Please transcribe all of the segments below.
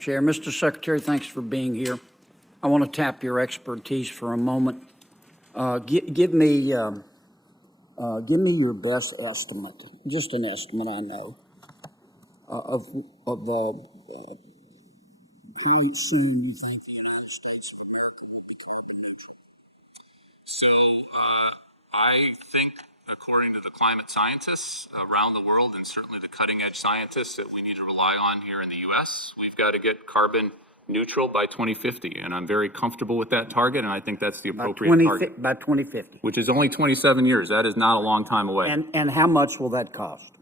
Chair. Mr. Secretary, thanks for being here. I want to tap your expertise for a moment. Give me your best estimate, just an estimate, I know, of how soon you think the United States of America will be carbon neutral. So I think, according to the climate scientists around the world, and certainly the cutting-edge scientists that we need to rely on here in the U.S., we've got to get carbon neutral by 2050, and I'm very comfortable with that target, and I think that's the appropriate target. By 2050. Which is only 27 years. That is not a long time away. And how much will that cost?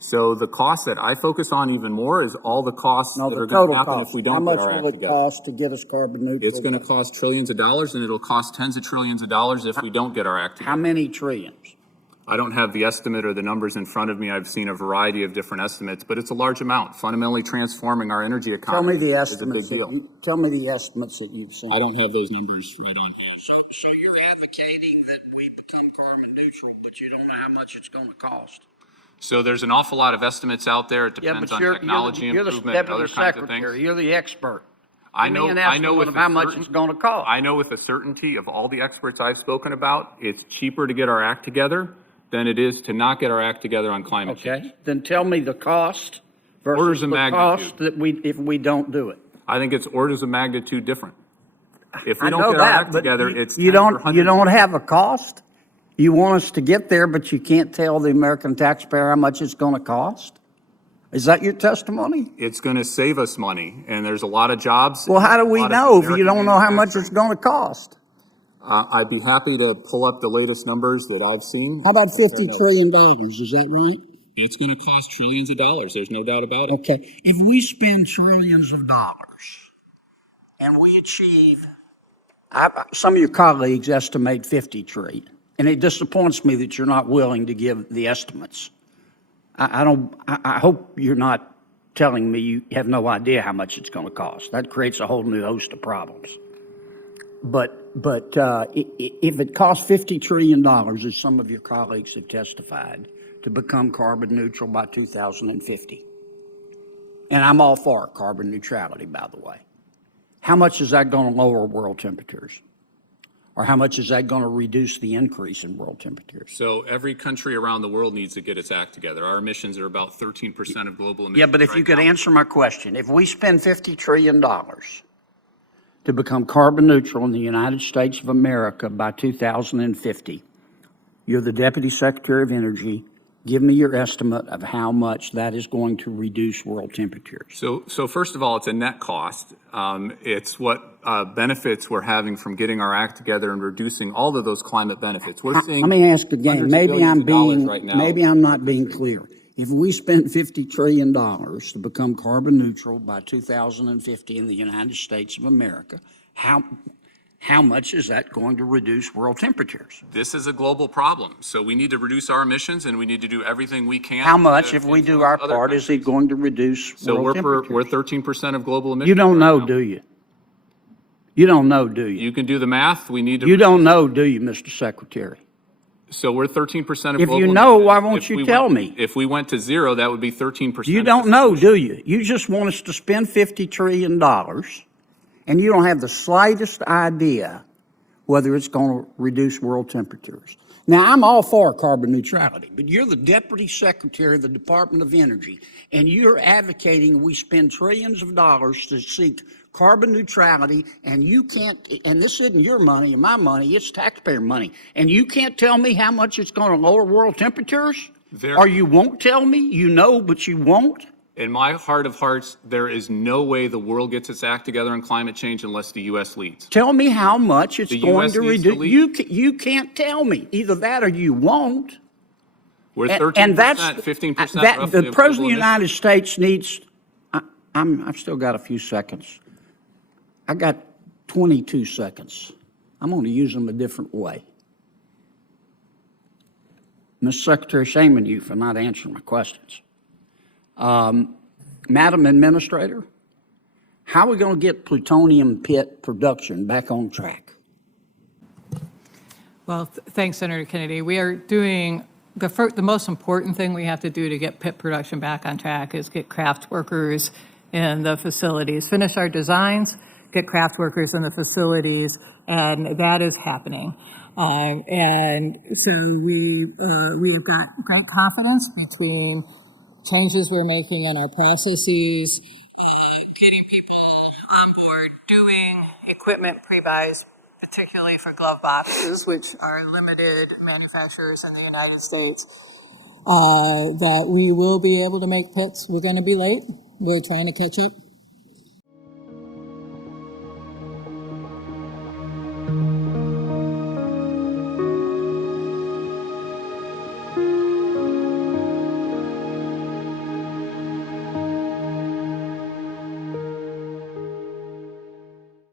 So the cost that I focus on even more is all the costs that are going to happen if we don't get our act together. How much will it cost to get us carbon neutral? It's going to cost trillions of dollars, and it'll cost tens of trillions of dollars if we don't get our act together. How many trillions? I don't have the estimate or the numbers in front of me. I've seen a variety of different estimates, but it's a large amount. Fundamentally transforming our energy economy is a big deal. Tell me the estimates that you've seen. I don't have those numbers right on hand. So you're advocating that we become carbon neutral, but you don't know how much it's going to cost. So there's an awful lot of estimates out there. It depends on technology improvement and other kinds of things. You're the expert. I know with how much it's going to cost. I know with a certainty of all the experts I've spoken about, it's cheaper to get our act together than it is to not get our act together on climate change. Okay, then tell me the cost Orders versus of the magnitude. cost that if we don't do it. I think it's orders of magnitude different. If we I don't know get our that, act but together, you don't have a cost. You want us to get there, but you can't tell the American taxpayer how much it's going to cost. Is that your testimony? It's going to save us money, and there's a lot of jobs. Well, how do we know if you don't know how much it's going to cost? I'd be happy to pull up the latest numbers that I've seen. How about $50 trillion? Is that right? It's going to cost trillions of dollars. There's no doubt about it. Okay. If we spend trillions of dollars and we achieve, some of your colleagues estimate 50 trillion, and it disappoints me that you're not willing to give the estimates. I hope you're not telling me you have no idea how much it's going to cost. That creates a whole new host of problems. But if it costs $50 trillion, as some of your colleagues have testified, to become carbon neutral by 2050, and I'm all for carbon neutrality, by the way, how much is that going to lower world temperatures? Or how much is that going to reduce the increase in world temperatures? So every country around the world needs to get its act together. Our emissions are about 13% of global emissions. Yeah, but if you could answer my question, if we spend $50 trillion to become carbon neutral in the United States of America by 2050, you're the Deputy Secretary of Energy. Give me your estimate of how much that is going to reduce world temperatures. So first of all, it's a net cost. It's what benefits we're having from getting our act together and reducing all of those climate benefits. We're seeing. Let me ask again. Maybe I'm not being clear. If we spent $50 trillion to become carbon neutral by 2050 in the United States of America, how much is that going to reduce world temperatures? This is a global problem, so we need to reduce our emissions, and we need to do everything we can. How much, if we do our part, is it going to reduce world temperatures? We're 13% of global emissions. You don't know, do you? You don't know, do you? You can do the math. We need to. You don't know, do you, Mr. Secretary? So we're 13% of global emissions. If you know, why won't you tell me? If we went to zero, that would be 13%. You don't know, do you? You just want us to spend $50 trillion, and you don't have the slightest idea whether it's going to reduce world temperatures. Now, I'm all for carbon neutrality, but you're the Deputy Secretary of the Department of Energy, and you're advocating we spend trillions of dollars to seek carbon neutrality, and you can't, and this isn't your money and my money, it's taxpayer money, and you can't tell me how much it's going to lower world temperatures? Or you won't tell me? You know, but you won't? In my heart of hearts, there is no way the world gets its act together on climate change unless the U.S. leads. Tell me how much it's going to reduce. You you can't tell me. Either that or you won't. We're 13%, and that's 15% roughly. The President of the United States needs. I've still got a few seconds. I got 22 seconds. I'm going to use them a different way. Mr. Secretary, shaming you for not answering my questions. Madam Administrator, how are we going to get plutonium pit production back on track? Well, thanks, Senator Kennedy. We are doing the most important thing we have to do to get pit production back on track is get craft workers in the facilities, finish our designs, get craft workers in the facilities, and that is happening. And so we have got great confidence between changes we're making in our processes, getting people on board, doing equipment pre-buys, particularly for glove boxes, which are limited manufacturers in the United States, that we will be able to make pits. We're going to be late. We're trying to catch up.